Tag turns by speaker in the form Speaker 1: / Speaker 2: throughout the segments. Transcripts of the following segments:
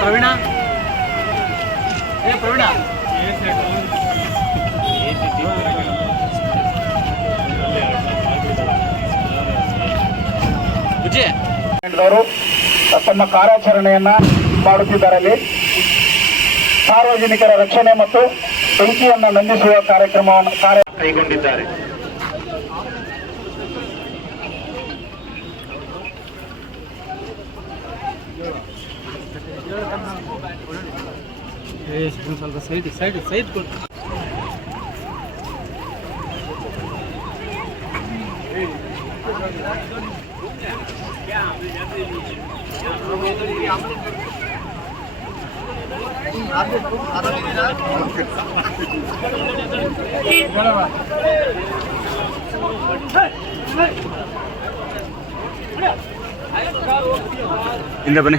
Speaker 1: ಪ್ರವೀಣ. ಏ ಪ್ರವೀಣ.
Speaker 2: ತಮ್ಮ ಕಾರ್ಯಾಚರಣೆಯನ್ನ ಮಾಡುತ್ತಿದ್ದಾರೆ ಅಲ್ಲಿ ಸಾರ್ವಜನಿಕರ ರಕ್ಷಣೆ ಮತ್ತು ಬೆಂಕಿಯನ್ನು ನಂದಿಸುವ ಕಾರ್ಯಕ್ರಮವನ್ನು ಕಾರ್ಯ ಕೈಗೊಂಡಿದ್ದಾರೆ.
Speaker 1: ಸ್ವಲ್ಪ ಸೈಡ್ ಸೈಡ್ ಸೈಡ್ ಕೊಟ್ಟು
Speaker 3: ಇಂದ ಬನ್ನಿ.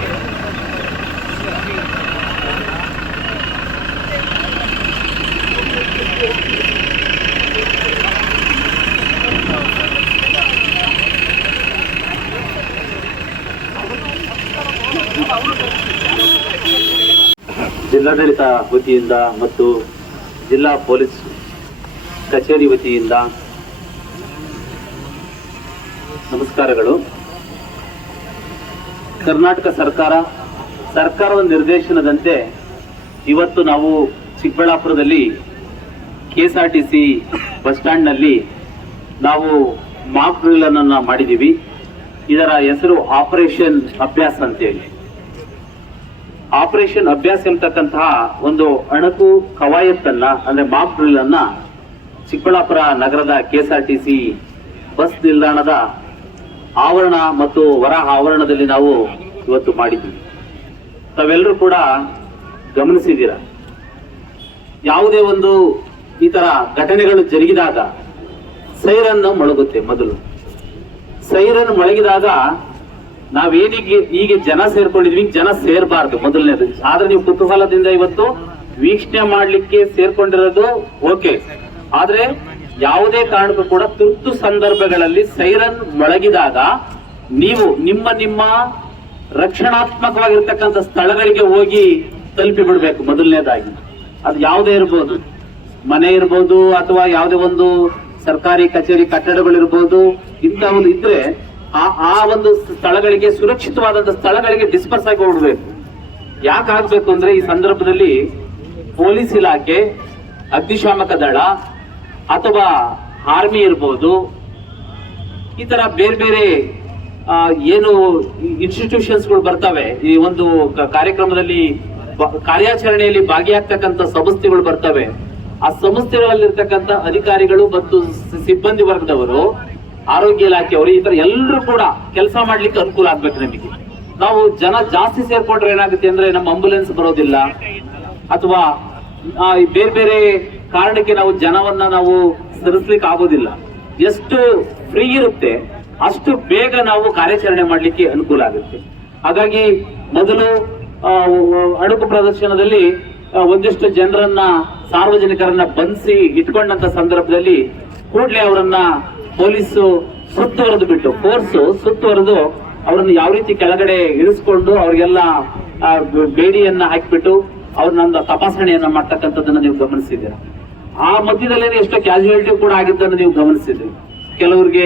Speaker 4: ಜಿಲ್ಲಾಡಳಿತ ವತಿಯಿಂದ ಮತ್ತು ಜಿಲ್ಲಾ ಪೊಲೀಸ್ ಕಚೇರಿ ವತಿಯಿಂದ ನಮಸ್ಕಾರಗಳು. ಕರ್ನಾಟಕ ಸರ್ಕಾರ, ಸರ್ಕಾರದ ನಿರ್ದೇಶನದಂತೆ ಇವತ್ತು ನಾವು ಚಿಕ್ಕಬಳ್ಳಾಪುರದಲ್ಲಿ K S R T bus ಸ್ಟ್ಯಾಂಡ್ನಲ್ಲಿ ನಾವು ಮಾಕ್ ಡ್ರಿಲ್ ಅನ್ನು ಮಾಡಿದ್ದೀವಿ. ಇದರ ಹೆಸರು ಆಪರೇಷನ್ ಅಭ್ಯಾಸ ಅಂತೇಳಿ. ಆಪರೇಷನ್ ಅಭ್ಯಾಸ ಎಂಬತಕ್ಕಂತಹ ಒಂದು ಅಣಕು ಕವಾಯತ್ತನ್ನ, ಅಂದ್ರೆ ಮಾಪ್ ಡ್ರಿಲ್ ಅನ್ನ ಚಿಕ್ಕಬಳ್ಳಾಪುರ ನಗರದ ಕೆಎಸ್ಆರ್ಟಿಸಿ ಬಸ್ ನಿಲ್ದಾಣದ ಆವರಣ ಮತ್ತು ವರ ಆವರಣದಲ್ಲಿ ನಾವು ಇವತ್ತು ಮಾಡಿದ್ದೀವಿ. ತಾವೆಲ್ಲರೂ ಕೂಡ ಗಮನಿಸಿದ್ದೀರ? ಯಾವುದೇ ಒಂದು ಈ ತರ ಘಟನೆಗಳು ಜರುಗಿದಾಗ ಸೈರನ್ ಮೊಳಗುತ್ತೆ ಮೊದಲು. ಸೈರನ್ ಮೊಳಗಿದಾಗ ನಾವೇನಿಗೆ ಹೀಗೆ ಜನ ಸೇರ್ಕೊಂಡಿದ್ವಿ, ಜನ ಸೇರ್ಬಾರ್ದು ಮೊದಲನೇದು. ಆದ್ರೆ ನೀವು ಕುತೂಹಲದಿಂದ ಇವತ್ತು ವೀಕ್ಷಣೆ ಮಾಡ್ಲಿಕ್ಕೆ ಸೇರ್ಕೊಂಡಿರೋದು ಓಕೆ. ಆದ್ರೆ ಯಾವುದೇ ಕಾರಣಕ್ಕೂ ಕೂಡ ತುರ್ತು ಸಂದರ್ಭಗಳಲ್ಲಿ ಸೈರನ್ ಮೊಳಗಿದಾಗ ನೀವು ನಿಮ್ಮ ನಿಮ್ಮ ರಕ್ಷಣಾತ್ಮಕವಾಗಿರ್ತಕ್ಕಂಥ ಸ್ಥಳಗಳಿಗೆ ಹೋಗಿ ತಲುಪಿ ಬಿಡ್ಬೇಕು ಮೊದಲನೇದಾಗಿ. ಅದು ಯಾವುದೇ ಇರ್ಬೋದು. ಮನೆ ಇರ್ಬೋದು ಅಥವಾ ಯಾವುದೇ ಒಂದು ಸರ್ಕಾರಿ ಕಚೇರಿ ಕಟ್ಟಡಗಳಿರ್ಬೋದು ಇಂಥ ಒಂದು ಇದ್ರೆ ಆ ಆ ಒಂದು ಸ್ಥಳಗಳಿಗೆ, ಸುರಕ್ಷಿತವಾದಂತ ಸ್ಥಳಗಳಿಗೆ ಡಿಸ್ಪರ್ಸ್ ಆಗಿ ಹೋಗ್ಬೇಕು ಯಾಕೆ ಆಗ್ಬೇಕು ಅಂದ್ರೆ ಈ ಸಂದರ್ಭದಲ್ಲಿ ಪೊಲೀಸ್ ಇಲಾಖೆ, ಅಗ್ನಿಶಾಮಕ ದಳ ಅಥವಾ ಆರ್ಮಿ ಇರ್ಬೋದು, ಈ ತರ ಬೇರೆ ಬೇರೆ ಏನು ಇನ್ಸ್ಟಿಟ್ಯೂಷನ್ಸ್ಗಳು ಬರ್ತವೆ. ಈ ಒಂದು ಕಾರ್ಯಕ್ರಮದಲ್ಲಿ ಕಾರ್ಯಾಚರಣೆಯಲ್ಲಿ ಭಾಗಿಯಾಗ್ತಕ್ಕಂಥ ಸಂಸ್ಥೆಗಳು ಬರ್ತವೆ. ಆ ಸಂಸ್ಥೆಗಳಲ್ಲಿರ್ತಕ್ಕಂಥ ಅಧಿಕಾರಿಗಳು ಮತ್ತು ಸಿಬ್ಬಂದಿ ವರ್ಗದವರು ಆರೋಗ್ಯ ಇಲಾಖೆಯವರು ಈ ತರ ಎಲ್ಲರೂ ಕೂಡ ಕೆಲಸ ಮಾಡ್ಲಿಕ್ಕೆ ಅನುಕೂಲ ಆಗ್ಬೇಕು ನಮಗೆ. ನಾವು ಜನ ಜಾಸ್ತಿ ಸೇರ್ಕೊಂಡ್ರೆ ಏನಾಗುತ್ತೆ ಅಂದ್ರೆ ನಮ್ಮ ಆಂಬುಲೆನ್ಸ್ ಬರೋದಿಲ್ಲ. ಅಥವಾ ಬೇರೆ ಬೇರೆ ಕಾರಣಕ್ಕೆ ನಾವು ಜನವನ್ನ ನಾವು ಸರಿಸ್ಲಿಕ್ಕೆ ಆಗೋದಿಲ್ಲ. ಎಷ್ಟು ಫ್ರೀ ಇರುತ್ತೆ, ಅಷ್ಟು ಬೇಗ ನಾವು ಕಾರ್ಯಾಚರಣೆ ಮಾಡ್ಲಿಕ್ಕೆ ಅನುಕೂಲ ಆಗುತ್ತೆ. ಹಾಗಾಗಿ ಮೊದಲು ಅಣುಕು ಪ್ರದರ್ಶನದಲ್ಲಿ ಒಂದಿಷ್ಟು ಜನರನ್ನ ಸಾರ್ವಜನಿಕರನ್ನ ಬಂಧಿಸಿ ಇಟ್ಕೊಂಡಂತ ಸಂದರ್ಭದಲ್ಲಿ ಕೂಡಲೇ ಅವರನ್ನ ಪೊಲೀಸು ಸುತ್ತುವರೆದು ಬಿಟ್ಟು ಫೋರ್ಸ್ ಸುತ್ತುವರೆದು ಅವರನ್ನು ಯಾವ ರೀತಿ ಕೆಳಗಡೆ ಇಳಿಸ್ಕೊಂಡು ಅವ್ರಿಗೆಲ್ಲ ಬೇಡಿಯನ್ನ ಹಾಕಿಬಿಟ್ಟು ಅವ್ರನ್ನ ತಪಾಸಣೆಯನ್ನ ಮಾಡ್ತಕ್ಕಂಥದ್ದನ್ನ ನೀವು ಗಮನಿಸಿದ್ದೀರಾ? ಆ ಮಧ್ಯದಲ್ಲೇನೆ ಎಷ್ಟೋ ಕ್ಯಾಶುಯಾಲಿಟಿ ಕೂಡ ಆಗಿದ್ದನ್ನು ನೀವು ಗಮನಿಸಿದ್ರಿ ಕೆಲವರಿಗೆ